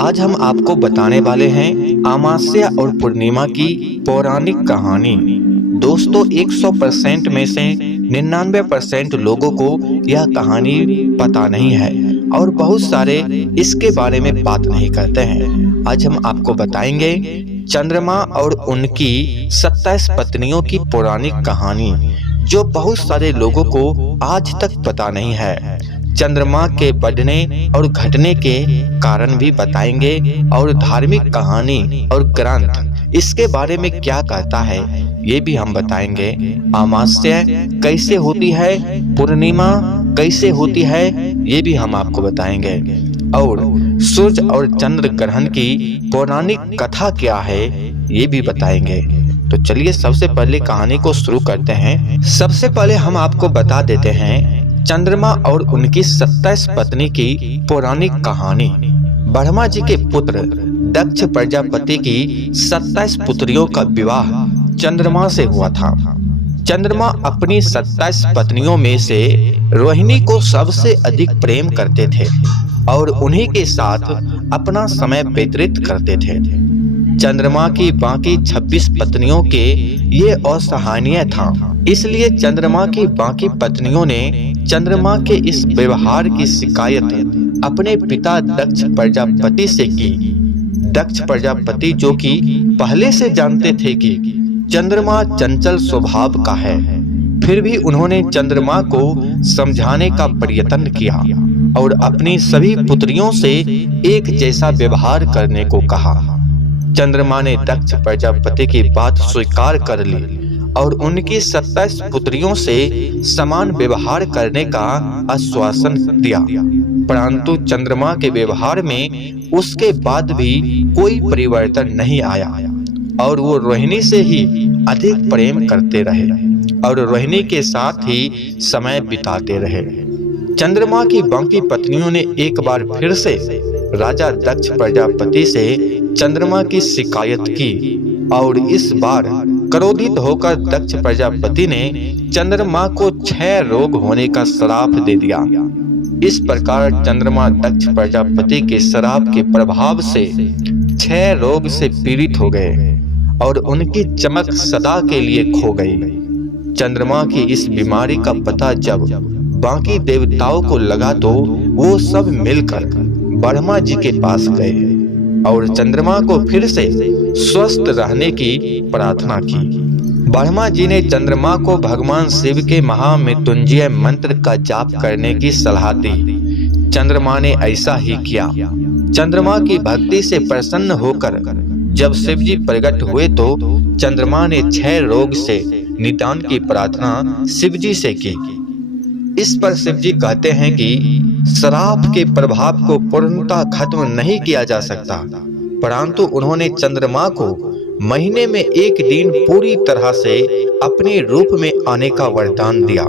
आज हम आपको बताने वाले हैं अमावस्या और पूर्णिमा की पौराणिक कहानी। दोस्तों 100% में से 99% लोगों को यह कहानी पता नहीं है और बहुत सारे इसके बारे में बात नहीं करते हैं। आज हम आपको बताएंगे चंद्रमा और उनकी 27 पत्नियों की पौराणिक कहानी, जो बहुत सारे लोगों को आज तक पता नहीं है। चंद्रमा के बढ़ने और घटने के कारण भी बताएंगे और धार्मिक कहानी और ग्रंथ इसके बारे में क्या कहता है ये भी हम बताएंगे। अमावस्या कैसे होती है, पूर्णिमा कैसे होती है ये भी हम आपको बताएंगे और सूर्य और चंद्र ग्रहण की पौराणिक कथा क्या है ये भी बताएंगे। तो चलिए सबसे पहले कहानी को शुरू करते हैं। सबसे पहले हम आपको बता देते हैं चंद्रमा और उनकी 27 पत्नी की पौराणिक कहानी। ब्रह्मा जी के पुत्र दक्ष प्रजापति की 27 पुत्रियों का विवाह चंद्रमा से हुआ था। चंद्रमा अपनी 27 पत्नियों में से रोहिणी को सबसे अधिक प्रेम करते थे और उन्हीं के साथ अपना समय व्यतीत करते थे। चंद्रमा की बाकी 26 पत्नियों के ये असहनीय था, इसलिए चंद्रमा की बाकी पत्नियों ने चंद्रमा के इस व्यवहार की शिकायत अपने पिता दक्ष प्रजापति से की। दक्ष प्रजापति जो कि पहले से जानते थे कि चंद्रमा चंचल स्वभाव का है, फिर भी उन्होंने चंद्रमा को समझाने का प्रयत्न किया और अपनी सभी पुत्रियों से एक जैसा व्यवहार करने को कहा। चंद्रमा ने दक्ष प्रजापति की बात स्वीकार कर ली और उनकी 27 पुत्रियों से समान व्यवहार करने का आश्वासन दिया, परंतु चंद्रमा के व्यवहार में उसके बाद भी कोई परिवर्तन नहीं आया और वो रोहिणी से ही अधिक प्रेम करते रहे और रोहिणी के साथ ही समय बिताते रहे। चंद्रमा की बाकी पत्नियों ने एक बार फिर से राजा दक्ष प्रजापति से चंद्रमा की शिकायत की और इस बार क्रोधित होकर दक्ष प्रजापति ने चंद्रमा को 6 रोग होने का श्राप दे दिया। इस प्रकार चंद्रमा दक्ष प्रजापति के श्राप के प्रभाव से 6 रोग से पीड़ित हो गए और उनकी चमक सदा के लिए खो गई। चंद्रमा की इस बीमारी का पता जब बाकी देवताओं को लगा तो वो सब मिलकर ब्रह्मा जी के पास गए और चंद्रमा को फिर से स्वस्थ रहने की प्रार्थना की। ब्रह्मा जी ने चंद्रमा को भगवान शिव के महामृत्युंजय मंत्र का जाप करने की सलाह दी। चंद्रमा ने ऐसा ही किया। चंद्रमा की भक्ति से प्रसन्न होकर जब शिव जी प्रकट हुए तो चंद्रमा ने 6 रोग से निदान की प्रार्थना शिव जी से की। इस पर शिव जी कहते हैं कि श्राप के प्रभाव को पूर्णतः खत्म नहीं किया जा सकता, परंतु उन्होंने चंद्रमा को महीने में एक दिन पूरी तरह से अपने रूप में आने का वरदान दिया।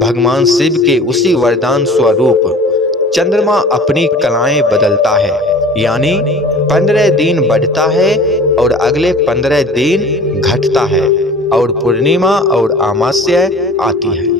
भगवान शिव के उसी वरदान स्वरूप चंद्रमा अपनी कलाएं बदलता है, यानी 15 दिन बढ़ता है और अगले 15 दिन घटता है और पूर्णिमा और अमावस्या आती है।